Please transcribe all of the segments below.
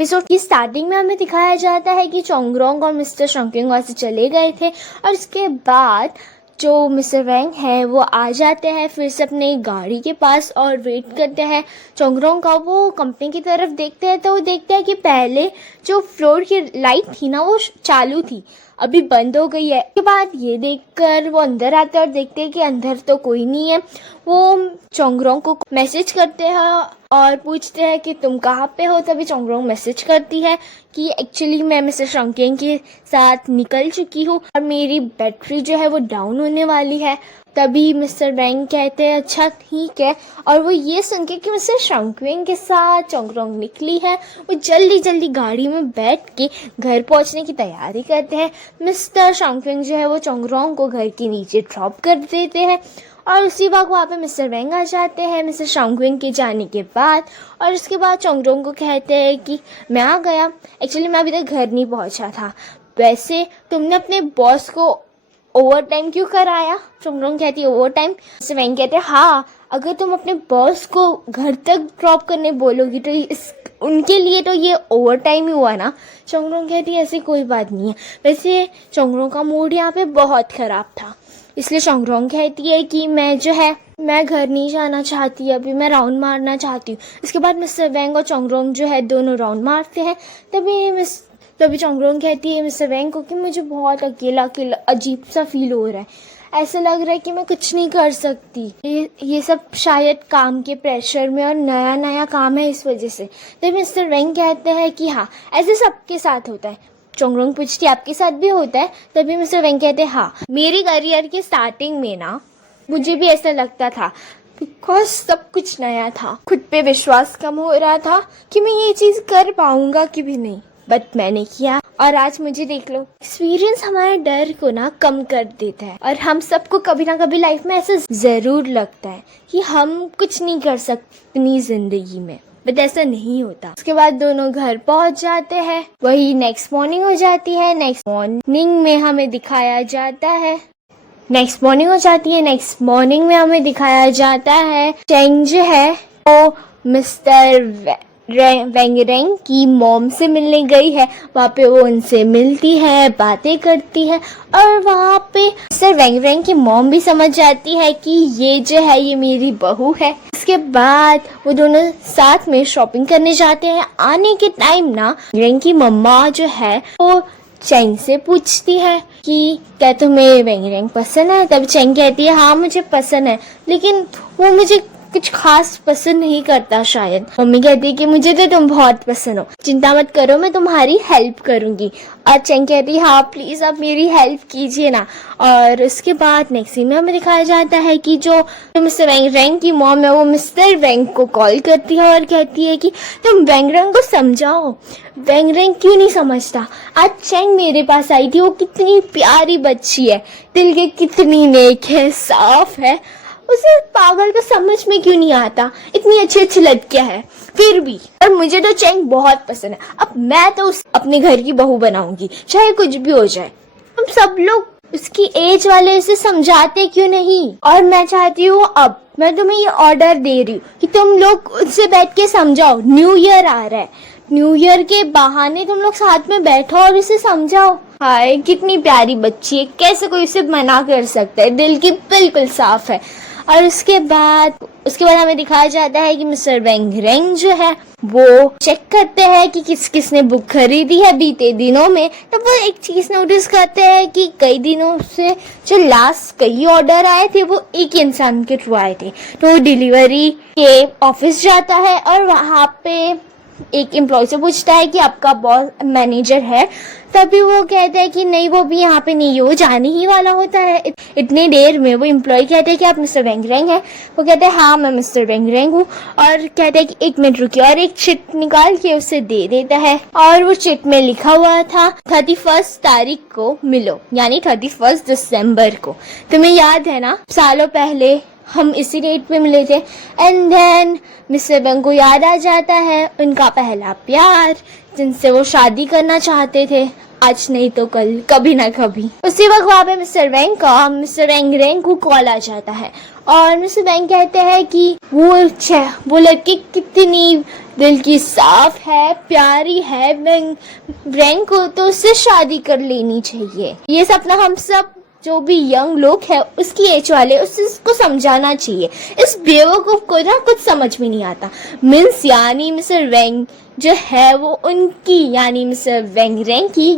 Episode की starting में हमें दिखाया जाता है कि चोंगरोंग और मिस्टर शंकिंग वहाँ से चले गए थे और उसके बाद जो मिस्टर वैंग है वो आ जाते हैं फिर से अपने गाड़ी के पास और वेट करते हैं चोंगरोंग का। वो कंपनी की तरफ देखते हैं तो वो देखते हैं कि पहले जो फ्लोर की लाइट थी ना वो चालू थी, अभी बंद हो गई है। उसके बाद ये देखकर वो अंदर आते हैं और देखते हैं कि अंदर तो कोई नहीं है। वो चोंगरोंग को मैसेज करते हैं और पूछते हैं कि तुम कहाँ पे हो। तभी चोंगरोंग मैसेज करती है कि एक्चुअली मैं मिस्टर शंकिंग के साथ निकल चुकी हूँ और मेरी बैटरी जो है वो डाउन होने वाली है। तभी मिस्टर वैंग कहते हैं अच्छा ठीक है, और वो ये सुन के कि मिस्टर शंकिंग के साथ चोंगरोंग निकली है, वो जल्दी जल्दी गाड़ी में बैठ के घर पहुंचने की तैयारी करते हैं। मिस्टर शंकिंग जो है वो चोंगरोंग को घर के नीचे ड्रॉप कर देते हैं और उसी वक्त वहाँ पे मिस्टर वैंग आ जाते हैं मिस्टर शंकिंग के जाने के बाद। और उसके बाद चोंगरोंग को कहते हैं कि मैं आ गया, एक्चुअली मैं अभी तक घर नहीं पहुँचा था। वैसे तुमने अपने बॉस को ओवर टाइम क्यों कराया? चोंगरोंग कहती है ओवर टाइम? मिस्टर वैंग कहते हैं हाँ, अगर तुम अपने बॉस को घर तक ड्रॉप करने बोलोगी तो उनके लिए तो ये ओवर टाइम ही हुआ ना। चोंगरोंग कहती है ऐसी कोई बात नहीं है। वैसे चोंगरोंग का मूड यहाँ पे बहुत ख़राब था, इसलिए चोंगरोंग कहती है कि मैं घर नहीं जाना चाहती, अभी मैं राउंड मारना चाहती हूँ। इसके बाद मिस्टर वैंग और चोंगरोंग जो है दोनों राउंड मारते हैं। तभी चोंगरोंग कहती है मिस्टर वैंग को कि मुझे बहुत अकेला अकेला अजीब सा फील हो रहा है, ऐसा लग रहा है कि मैं कुछ नहीं कर सकती। ये सब शायद काम के प्रेशर में और नया नया काम है इस वजह से। तभी मिस्टर वैंग कहते हैं कि हाँ ऐसे सबके साथ होता है। चोंगरोंग पूछती है आपके साथ भी होता है? तभी मिस्टर वैंग कहते हैं हाँ, मेरी करियर के स्टार्टिंग में ना मुझे भी ऐसा लगता था, बिकॉज सब कुछ नया था, खुद पे विश्वास कम हो रहा था कि मैं ये चीज़ कर पाऊंगा कि भी नहीं, बट मैंने किया और आज मुझे देख लो। एक्सपीरियंस हमारे डर को ना कम कर देता है और हम सबको कभी ना कभी लाइफ में ऐसा जरूर लगता है कि हम कुछ नहीं कर सकते अपनी जिंदगी में, बट ऐसा नहीं होता। उसके बाद दोनों घर पहुंच जाते हैं, वही नेक्स्ट मॉर्निंग हो जाती है। नेक्स्ट मॉर्निंग में हमें दिखाया जाता है चेंग जो है वो मिस्टर वैंग की मॉम से मिलने गई है। वहाँ पे वो उनसे मिलती है, बातें करती है और वहाँ पे मिस्टर वैंग की मॉम भी समझ जाती है कि ये जो है ये मेरी बहू है। इसके बाद वो दोनों साथ में शॉपिंग करने जाते हैं। आने के टाइम ना वैंग की मम्मा जो है वो चेंग से पूछती है कि क्या तुम्हें वैंग पसंद है? तब चेंग कहती है हाँ मुझे पसंद है, लेकिन वो मुझे कुछ खास पसंद नहीं करता शायद। मम्मी कहती है कि मुझे तो तुम बहुत पसंद हो, चिंता मत करो मैं तुम्हारी हेल्प करूंगी। और चेंग कहती है हाँ प्लीज आप मेरी हेल्प कीजिए ना। और उसके बाद नेक्स्ट सीन में हमें दिखाया जाता है कि जो मिस्टर वैंग की मॉम है वो मिस्टर वैंग को कॉल करती है और कहती है कि तुम वैंग को समझाओ, वैंग क्यों नहीं समझता? आज चेंग मेरे पास आई थी, वो कितनी प्यारी बच्ची है, दिल के कितनी नेक है, साफ है, उसे पागल को समझ में क्यों नहीं आता? इतनी अच्छी लड़कियां है फिर भी, और मुझे तो चेंग बहुत पसंद है। अब मैं तो अपने घर की बहू बनाऊंगी चाहे कुछ भी हो जाए। हम सब लोग उसकी एज वाले इसे समझाते क्यों नहीं? और मैं चाहती हूँ अब मैं तुम्हें ये ऑर्डर दे रही हूँ कि तुम लोग उससे बैठ के समझाओ। न्यू ईयर आ रहा है, न्यू ईयर के बहाने तुम लोग साथ में बैठो और इसे समझाओ। हाय कितनी प्यारी बच्ची है, कैसे कोई उसे मना कर सकता है, दिल की बिल्कुल साफ है। और उसके बाद हमें दिखाया जाता है कि मिस्टर वैंग जो है वो चेक करते हैं कि किसने बुक खरीदी है बीते दिनों में। तब वो एक चीज नोटिस करते हैं कि कई दिनों से जो लास्ट कई ऑर्डर आए थे वो एक इंसान के थ्रू आए थे। तो डिलीवरी के ऑफिस जाता है और वहाँ पे एक एम्प्लॉय से पूछता है कि आपका बॉस मैनेजर है? तभी वो कहता है कि नहीं वो भी यहाँ पे नहीं है, वो जाने ही वाला होता है इतने देर में। वो एम्प्लॉय कहते हैं कि आप मिस्टर वैंग हैं? वो कहते हैं हाँ मैं मिस्टर वैंग हूँ, और कहते हैं कि एक मिनट रुकिए, और एक चिट निकाल के उसे दे देता है। और वो चिट में लिखा हुआ था 31 तारीख को मिलो, यानी 31 दिसंबर को। तुम्हें याद है ना सालों पहले हम इसी डेट पे मिले थे। एंड देन मिस्टर वैंग को याद आ जाता है उनका पहला प्यार, जिनसे वो शादी करना चाहते थे, आज नहीं तो कल, कभी ना कभी। उसी वक्त वहाँ पे मिस्टर वैंग को कॉल आ जाता है और मिस्टर वैंग कहते हैं कि वो लड़की कितनी दिल की साफ है, प्यारी है, रैंक को तो उससे शादी कर लेनी चाहिए। ये सपना हम सब जो भी यंग लोग हैं उसकी एज वाले उसको समझाना चाहिए। इस बेवकूफ को ना कुछ समझ में नहीं आता। मीन्स यानी मिस्टर वेंग जो है वो उनकी यानी मिस्टर वेंग रैंक की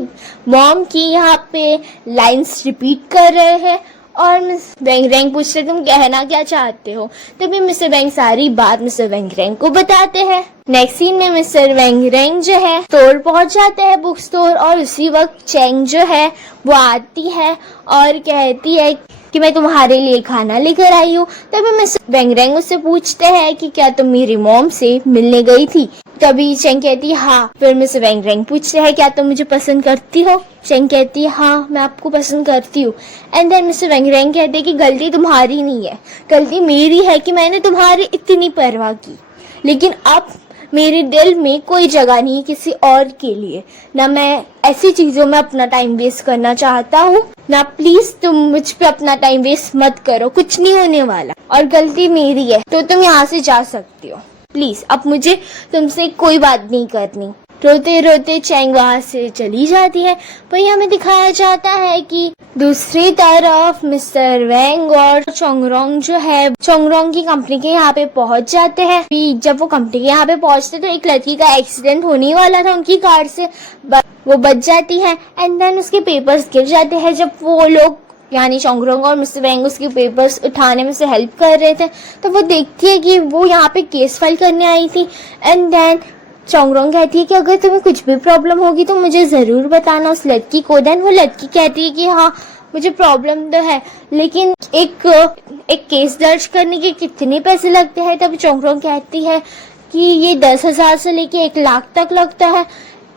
मॉम की यहाँ पे लाइंस रिपीट कर रहे हैं और मिस वेंग रैंक पूछते तुम कहना क्या चाहते हो। तभी मिस्टर वेंग सारी बात मिस्टर वेंग रैंक को बताते हैं। नेक्स्ट सीन में मिस्टर वेंग रैंक जो है स्टोर पहुंच जाते हैं, बुक स्टोर, और उसी वक्त चेंग जो है वो आती है और कहती है कि मैं तुम्हारे लिए खाना लेकर आई हूँ। तभी मिस्टर वेंग रैंक उससे पूछते हैं कि क्या तुम मेरी मॉम से मिलने गई थी। तभी चेंग कहती है हाँ। फिर मिस्टर वेंग रैंक पूछते हैं क्या तुम मुझे पसंद करती हो। चेंग कहती है हाँ मैं आपको पसंद करती हूँ। एंड देन मिस्टर वेंग रैंक कहते हैं कि गलती तुम्हारी नहीं है, गलती मेरी है कि मैंने तुम्हारी इतनी परवाह की, लेकिन अब मेरे दिल में कोई जगह नहीं है किसी और के लिए। ना मैं ऐसी चीजों में अपना टाइम वेस्ट करना चाहता हूँ, ना प्लीज तुम मुझ पे अपना टाइम वेस्ट मत करो, कुछ नहीं होने वाला और गलती मेरी है तो तुम यहाँ से जा सकती हो। प्लीज अब मुझे तुमसे कोई बात नहीं करनी। रोते रोते चेंग वहाँ से चली जाती है। वही हमें दिखाया जाता है कि दूसरी तरफ मिस्टर वेंग और चोंगरोंग जो है चोंगरोंग की कंपनी के यहाँ पे पहुंच जाते हैं। जब वो कंपनी के यहाँ पे पहुंचते तो एक लड़की का एक्सीडेंट होने वाला था उनकी कार से, वो बच जाती है एंड देन उसके पेपर्स गिर जाते हैं। जब वो लोग यानी चोंगरोंग और मिस्टर वेंग उसके पेपर्स उठाने में से हेल्प कर रहे थे तो वो देखती है कि वो यहाँ पे केस फाइल करने आई थी। एंड देन चोंगरोंग कहती है कि अगर तुम्हें कुछ भी प्रॉब्लम होगी तो मुझे जरूर बताना उस लड़की को। देन वो लड़की कहती है कि हाँ मुझे प्रॉब्लम तो है, लेकिन एक केस दर्ज करने के कितने पैसे लगते हैं। तब चोंगरोंग कहती है कि ये 10,000 से लेके 1 लाख तक लगता है।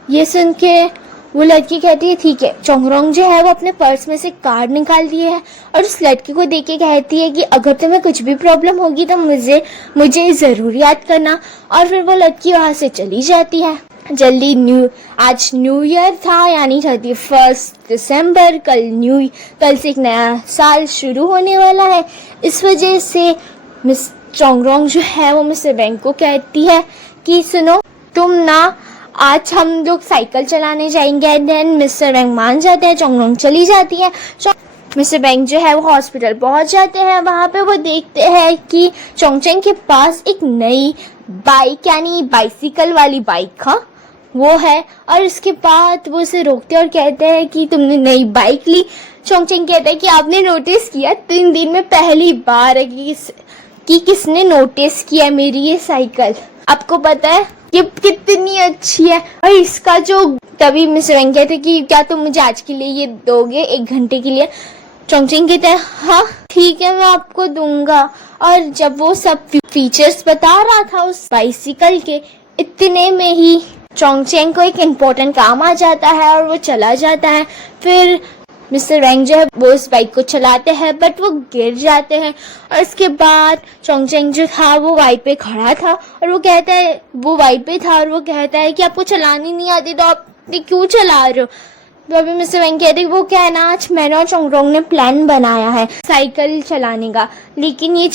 ये सुन के वो लड़की कहती है ठीक है। चोंगरोंग जो है वो अपने पर्स में से कार्ड निकाल दिए है और उस लड़की को देख के कहती है कि अगर तुम्हें कुछ भी प्रॉब्लम होगी तो मुझे जरूर याद करना। और फिर वो लड़की वहां से चली जाती है। जल्दी आज न्यू ईयर था यानी 31 दिसंबर। कल से एक नया साल शुरू होने वाला है। इस वजह से मिस चोंगरोंग जो है वो मिस्टर वेंग को कहती है कि सुनो तुम ना आज हम लोग साइकिल चलाने जाएंगे। देन मिस्टर वेंग मान जाते हैं, चोंगरोंग चली जाती है। मिस्टर वेंग जो है वो हॉस्पिटल पहुंच जाते हैं। वहां पे वो देखते हैं कि चोंगचेंग के पास एक नई बाइक यानी बाइसिकल वाली बाइक वो है और इसके बाद वो उसे रोकते और कहते हैं कि तुमने नई बाइक ली। चोंगचेंग कहता है कि आपने नोटिस किया 3 दिन में पहली बार है कि किसने नोटिस किया मेरी ये साइकिल। आपको पता है ये कितनी अच्छी है और इसका जो तभी मिस्टर वेंग कहते कि क्या तुम मुझे आज के लिए ये दोगे 1 घंटे के लिए। चोंगचेंग कहते हैं हाँ ठीक है मैं आपको दूंगा। और जब वो सब फीचर्स बता रहा था उस बाइसिकल के, इतने में ही चोंगचेंग को एक इम्पोर्टेंट काम आ जाता है और वो चला जाता है। फिर मिस्टर वेंग जो है वो उस बाइक को चलाते हैं बट वो गिर जाते हैं और इसके बाद चोंगचेंग जो था वो वाई पे खड़ा था और वो कहता है वो वाई पे था और वो कहता है कि आपको चलानी नहीं आती तो आप क्यों चला रहे हो। तो अभी मिस्टर वेंग कहते हैं वो क्या है ना आज मैंने और चोंगरोंग ने प्लान बनाया है साइकिल चलाने का, लेकिन ये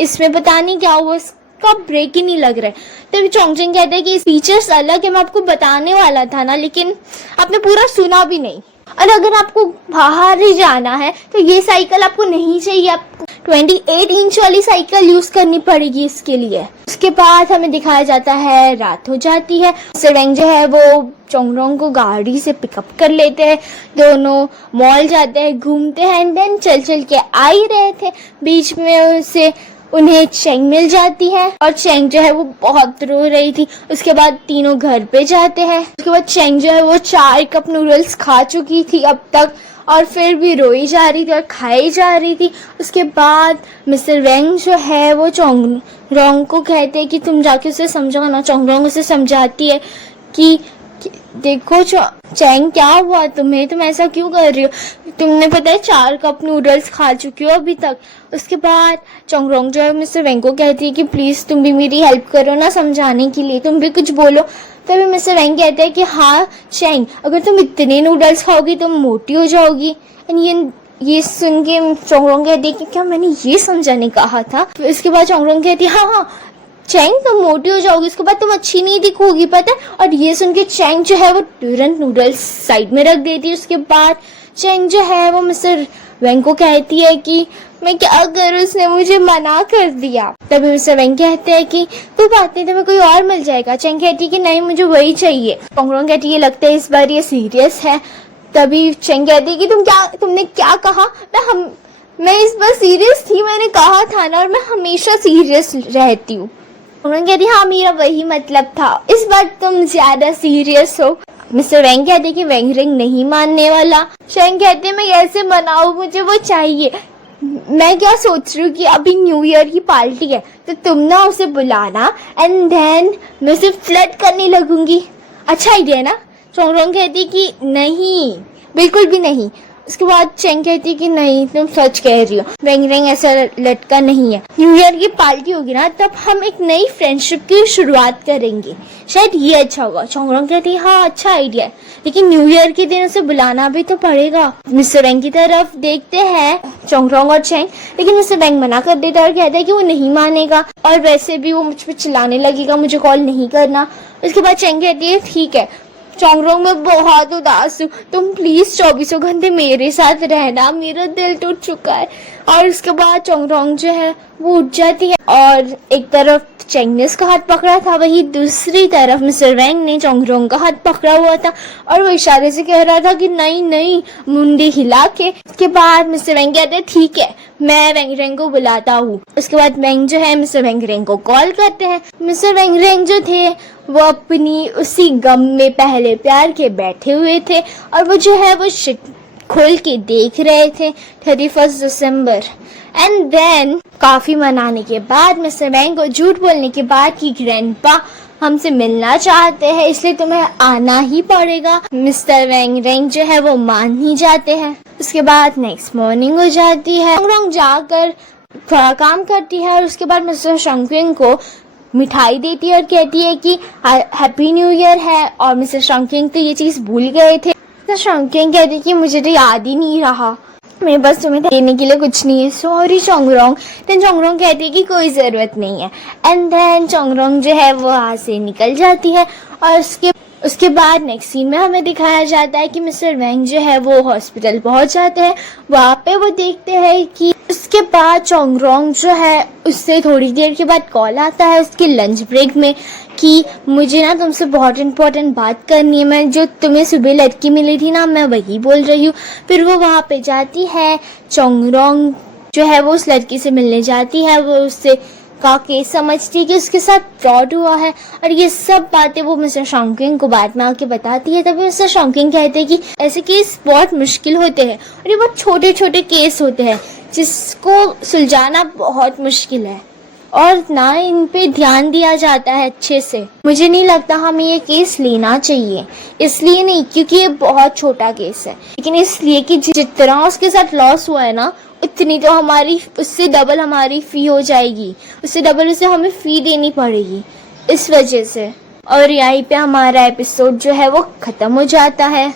इसमें पता नहीं क्या हुआ इसका ब्रेक ही नहीं लग रहा है। तभी चोंगचेंग कहते हैं कि फीचर्स अलग है, मैं आपको बताने वाला था ना लेकिन आपने पूरा सुना भी नहीं। और अगर आपको बाहर ही जाना है तो ये साइकिल आपको नहीं चाहिए, आपको 28 इंच वाली साइकिल यूज करनी पड़ेगी इसके लिए। उसके बाद हमें दिखाया जाता है रात हो जाती है। मिस्टर वेंग जो है वो चोंगरोंग को गाड़ी से पिकअप कर लेते हैं, दोनों मॉल जाते हैं, घूमते हैं एंड देन चल के आ ही रहे थे, बीच में उन्हें चेंग मिल जाती है और चेंग जो है वो बहुत रो रही थी। उसके बाद तीनों घर पे जाते हैं। उसके बाद चेंग जो है वो 4 कप नूडल्स खा चुकी थी अब तक और फिर भी रोई जा रही थी और खाई जा रही थी। उसके बाद मिस्टर वेंग जो है वो चोंगरोंग को कहते हैं कि तुम जाके उसे समझाना। चोंगरोंग उसे समझाती है कि देखो चेंग क्या हुआ तुम्हें, तुम ऐसा क्यों कर रही हो, तुमने पता है 4 कप नूडल्स खा चुकी हो अभी तक। उसके बाद चोंगरोंग जो है मिस्टर वेंग को कहती है कि प्लीज तुम भी मेरी हेल्प करो ना समझाने के लिए, तुम भी कुछ बोलो। तभी मिस्टर वेंग कहते हैं कि हाँ चेंग अगर तुम इतने नूडल्स खाओगी तुम मोटी हो जाओगी। एंड ये सुन के चोंगरोंग कहती है कि क्या मैंने ये समझाने कहा था। इसके बाद चोंगरोंग कहती है हाँ चैंग तुम मोटी हो जाओगी, उसके बाद तुम अच्छी नहीं दिखोगी, पता है। और ये सुन के चैंग जो है वो तुरंत नूडल्स साइड में रख देती है। उसके बाद चैंग जो है वो मिस्टर वेंग को कहती है कि मैं क्या करूँ, उसने मुझे मना कर दिया। तभी मिस्टर वेंग कहते हैं कि कोई बात नहीं, तुम्हें कोई और मिल जाएगा। चैंग कहती है कि नहीं, मुझे वही चाहिए। चोंगरोंग कहती है लगता है इस बार ये सीरियस है। तभी चैंग कहती है कि तुमने क्या कहा? मैं इस बार सीरियस थी, मैंने कहा था ना, और मैं हमेशा सीरियस रहती हूँ। उन्होंने कहती हाँ, मेरा वही मतलब था, इस बार तुम ज्यादा सीरियस हो। मिस्टर वेंग कहते कि वेंग रिंग नहीं मानने वाला। चैंग कहते मैं कैसे मनाऊं, मुझे वो चाहिए। मैं क्या सोच रही हूँ कि अभी न्यू ईयर की पार्टी है, तो तुम ना उसे बुलाना एंड देन मैं उसे फ्लर्ट करने लगूंगी। अच्छा आइडिया है ना? चोंगरोंग कहती कि नहीं, बिल्कुल भी नहीं। उसके बाद चैंग कहती कि नहीं, तुम सच कह रही हो, वेंग रिंग ऐसा लड़का नहीं है। न्यू ईयर की पार्टी होगी ना, तब हम एक नई फ्रेंडशिप की शुरुआत करेंगे, शायद ये अच्छा होगा। चोंगरोंग कहती हाँ, अच्छा आइडिया है, लेकिन न्यू ईयर के दिन उसे बुलाना भी तो पड़ेगा। मिस्टर वेंग की तरफ देखते हैं चोंगरोंग और चैंग, लेकिन मिस्टर वेंग मना कर देता है और कहता है कि वो नहीं मानेगा, और वैसे भी वो मुझ पर चिल्लाने लगेगा, मुझे कॉल नहीं करना। उसके बाद चैंग कहती है ठीक है चोंगरोंग, मैं बहुत उदास हूँ, तुम प्लीज 24 घंटे मेरे साथ रहना, मेरा दिल टूट चुका है। और उसके बाद चोंगरोंग जो है वो उठ जाती है, और एक तरफ चैंग ने उसका हाथ पकड़ा था, वही दूसरी तरफ मिस्टर वेंग ने चोंगरोंग का हाथ पकड़ा हुआ था, और वो इशारे से कह रहा था कि नहीं नहीं, मुंडी हिला के। उसके बाद मिस्टर वेंग कहते हैं ठीक है, मैं वेंग रेंग को बुलाता हूँ। उसके बाद वेंग जो है मिस्टर वेंग रेंग को कॉल करते हैं। मिस्टर वेंग रेंग जो थे वो अपनी उसी गम में पहले प्यार के बैठे हुए थे, और वो जो है वो शिट खोल के देख रहे थे 31 दिसंबर। एंड देन काफी मनाने के बाद मिस्टर वेंग को झूठ बोलने के बाद कि ग्रैंडपा हमसे मिलना चाहते हैं, इसलिए तुम्हें आना ही पड़ेगा। मिस्टर वेंग रेंग जो है वो मान ही जाते हैं। उसके बाद नेक्स्ट मॉर्निंग हो जाती है, चोंगरोंग जाकर थोड़ा काम करती है, और उसके बाद मिस्टर शंक्विंग को मिठाई देती है और कहती है कि हैप्पी न्यू ईयर है। और मिस्टर शंक्विंग तो ये चीज भूल गए थे। मिस्टर शंक्विंग कहती है कि मुझे तो याद ही नहीं रहा, मैं बस तुम्हें देने के लिए कुछ नहीं है, सॉरी चोंगरोंग। देन चोंगरोंग कहती है कि कोई जरूरत नहीं है, एंड देन चोंगरोंग जो है वो वहाँ से निकल जाती है। और उसके बाद नेक्स्ट सीन में हमें दिखाया जाता है कि मिस्टर वेंग जो है वो हॉस्पिटल पहुंच जाते हैं। वहाँ पे वो देखते हैं कि उसके बाद चोंगरोंग जो है उससे थोड़ी देर के बाद कॉल आता है उसके लंच ब्रेक में कि मुझे ना तुमसे बहुत इम्पोर्टेंट बात करनी है, मैं जो तुम्हें सुबह लड़की मिली थी ना, मैं वही बोल रही हूँ। फिर वो वहाँ पे जाती है, चोंगरोंग जो है वो उस लड़की से मिलने जाती है, वो उससे का केस समझती है कि उसके साथ फ्रॉड हुआ है, और ये सब बातें वो मिस्टर शंक्विंग को बाद में आके बताती है। तभी मिस्टर शंक्विंग कहते हैं कि ऐसे केस बहुत मुश्किल होते हैं, और ये बहुत छोटे छोटे केस होते हैं जिसको सुलझाना बहुत मुश्किल है, और ना इन पे ध्यान दिया जाता है अच्छे से। मुझे नहीं लगता हमें ये केस लेना चाहिए, इसलिए नहीं क्योंकि ये बहुत छोटा केस है, लेकिन इसलिए कि जितना उसके साथ लॉस हुआ है ना, उतनी तो हमारी उससे डबल हमारी फी हो जाएगी, उससे डबल उसे हमें फी देनी पड़ेगी इस वजह से। और यहीं पे हमारा एपिसोड जो है वो खत्म हो जाता है।